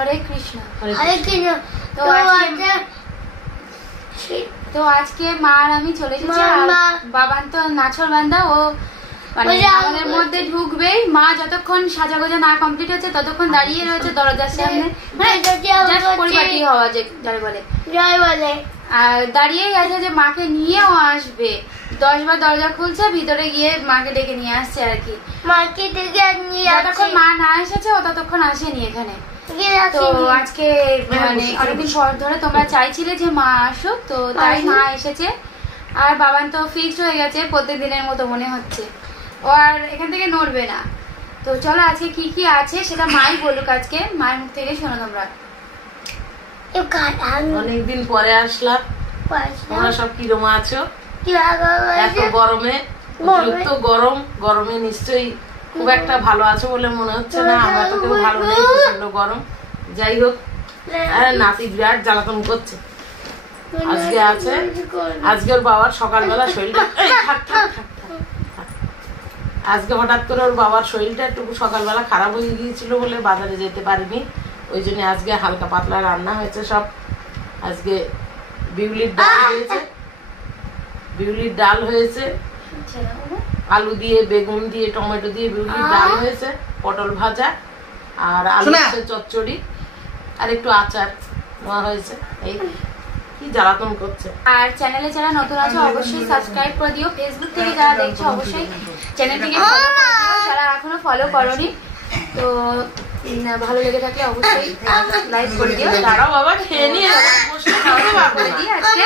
হরে কৃষ্ণ। হরে কৃষ্ণ। তো আজকে মা আর আমি চলে এসেছি। বাবান তো নাছর বান্দা, ও মানে আমাদের মধ্যে ঢুকবেই। মা যতক্ষণ সাজাগোজা না কমপ্লিট হচ্ছে ততক্ষণ দাঁড়িয়ে রয়েছে দরজার সামনে, মানে পরিপাটি হওয়া যাবে বলে, আর দাঁড়িয়ে গেছে যে মাকে নিয়েও আসবে। 10 বার দরজা খুলছে, ভিতরে গিয়ে মাকে ডেকে নিয়ে আসছে আর কি। মাকে ডেকে নিয়ে যতক্ষণ মা না এসেছে ও ততক্ষণ আসেনি এখানে। তো আজকে মানে অনেকদিন পর ধরে তোমরা চাইছিলে যে মা আসুক, তো তাই মা এসেছে। আর বাবান তো ফিক্সড হয়ে গেছে প্রত্যেকদিনের মতো মনে হচ্ছে, ও আর এখান থেকে নড়বে না। তো চলো আজকে কি কি আছে সেটা মাই বলুক, আজকে মায়ের মুখ থেকে শোনো তোমরা। অনেকদিন পরে আসলাম, তোমরা সব কিরম আছো? এত গরমে, অতিরিক্ত গরমে নিশ্চয়ই খুব একটা ভালো আছো বলে মনে হচ্ছে না। আমরা তো কেউ ভালো নেই, প্রচন্ড গরম। যাই হোক, নাতি বিরাট জ্বালাতন করছে। আজকে আছে, আজকে ওর বাবার সকালবেলা শরীরটা আজকে হঠাৎ করে ওর বাবার শরীরটা একটু সকালবেলা খারাপ হয়ে গিয়েছিল বলে বাজারে যেতে পারিনি। ওই জন্য আজকে হালকা পাতলা রান্না হয়েছে সব। আজকে বিউলির ডাল হয়েছে, আলু দিয়ে, বেগুন দিয়ে, টমেটো দিয়ে বিউলির ডাল হয়েছে, পটল ভাজা আর আলু চচ্চড়ি আর একটু আচার নেওয়া হয়েছে। এই কি জ্বালাতন করছে। আর চ্যানেলে যারা নতুন আছে অবশ্যই সাবস্ক্রাইব করে দিও। ফেসবুক থেকে যারা দেখছো অবশ্যই চ্যানেলটিকে ফলো করে দিও, যারা এখনো ফলো করোনি। তো ভালো লেগে থাকলে অবশ্যই লাইক করে দিও। দাঁড়াও বাবা, খেয়ে নিয়ে করে দিই আজকে।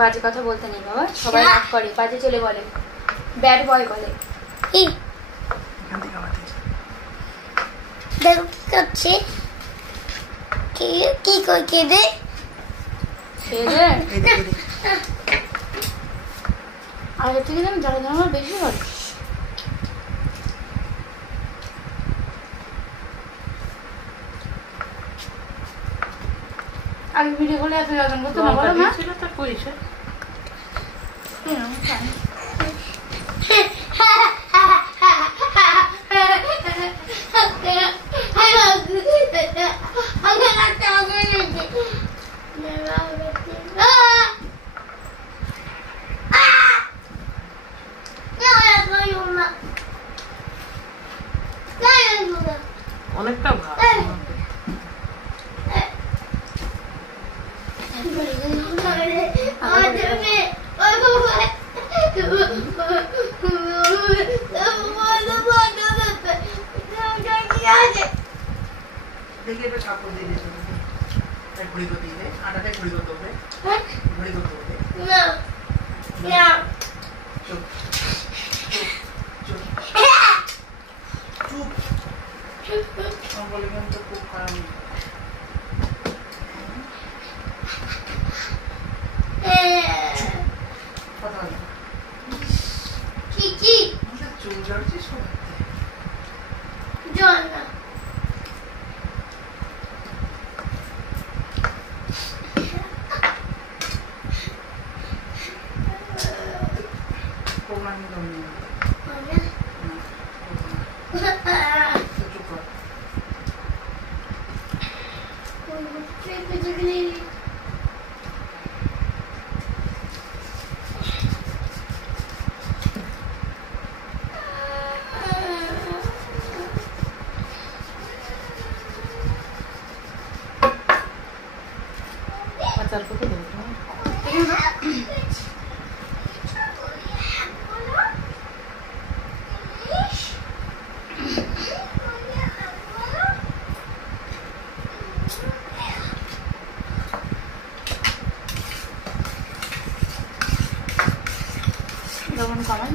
বাজে কথা বলতে নেই বাবা, সবাই রাগ করে, বাজে চলে বলে, ব্যাড বয় বলে। আগের থেকে যেন জ্বালা আমার বেশি হয়। আগে ভিডিও করলে এত যত্ন করতে না, বলো না? অনেকটা ভালো। লবণ কমাই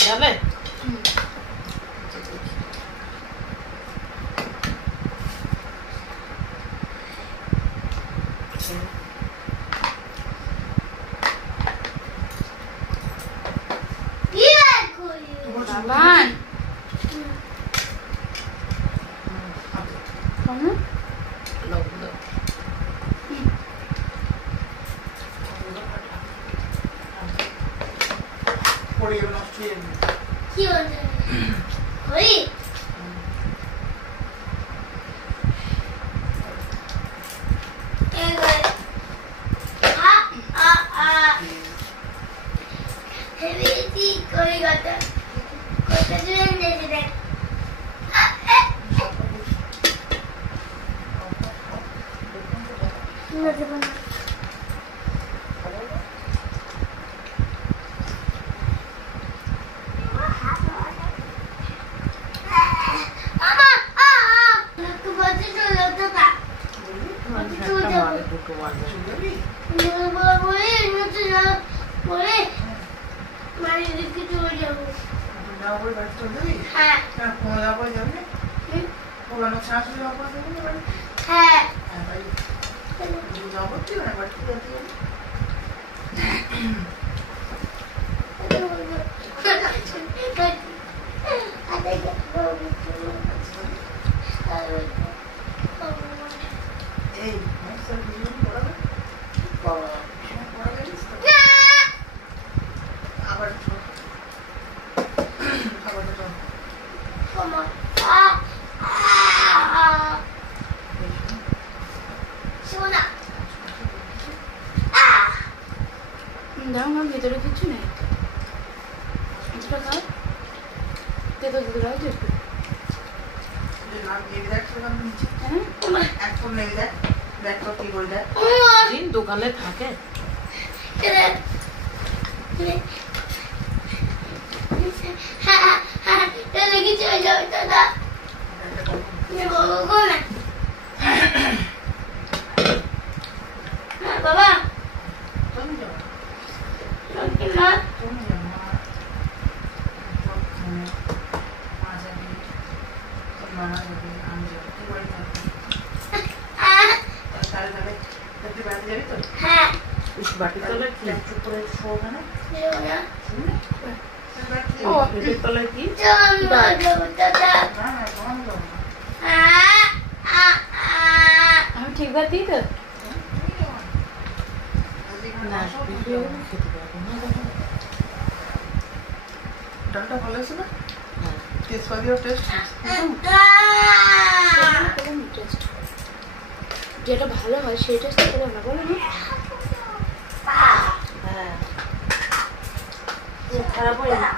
যাবে বাবান লবণ দাও। পড়ে যাবে, নষ্ট হয়ে যাবে। কি হচ্ছে ওই একটা মারে, দুটো মারবে। যাওয়া পরে বাড়ি চলে যাবি? হ্যাঁ, কোনো যাওয়া পরে যাবি? পুরানো শাশুড়ি যাওয়া পরে যাবি না বাড়ি? হ্যাঁ, বাড়ি যাওয়া পরে তুই না বাড়ি চলে যাবি? এই মাস্টার বিজন পড়াবে? পড়াবে জানিস তো? আবার চল। আবার চল। দাও আমার ভেতরে কিছু নেই কিছুটা খাও তেতো তেতো লাগছে একটু হ্যাঁ এখন নেই দেখ দেখ তো কি বল দেখ দিন দোকানে থাকে বাবা তুমি যাও তুমি মা তুমি যাও মা যাবে তোর মা যাবে আমি যাবো তুই বাড়ি থাকবি তাহলে তাহলে তুই বাড়ি যাবি তো হ্যাঁ বাটি তলে কি চুপ করে শো ওখানে ও পেটের তলায় কি আমি ঠিকবার দিই তো না খেতে পারবো না ডালটা ভালো হয়েছে না টেস্ট পাবিও টেস্ট যেটা ভালো হয় সেই টেস্টটা করো না বলো না হ্যাঁ খারাপ হয় না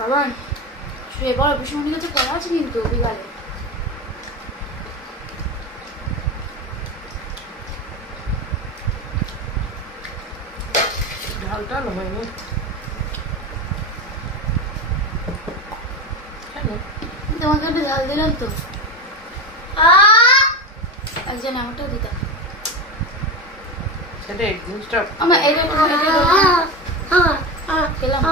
বাবা শুয়ে পড়া ভীষণ কাছে পড়া আছে কিন্তু বিকালে ঝালটা হয়নি তোমাকে একটু ঝাল দিলাম তো একজন আমারটাও দিতাম সেটা এই জিনিসটা আমার এটা খেলাম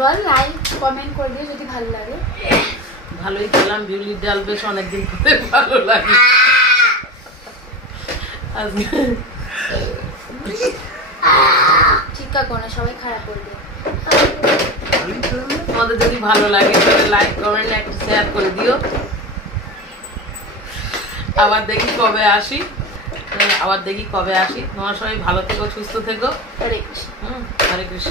বলে লাইক কমেন্ট করে দিও যদি ভালো লাগে। ভালোই খেলাম, বিউলির ডাল বেশ অনেকদিন পরে ভালো লাগে। চিৎকার করো না, সবাই খারাপ করবে। তোমাদের যদি ভালো লাগে তাহলে লাইক কমেন্ট একটা শেয়ার করে দিও। আবার দেখি কবে আসি, তোমরা সবাই ভালো থেকো, সুস্থ থেকো। হরে কৃষ্ণ। হরে কৃষ্ণ।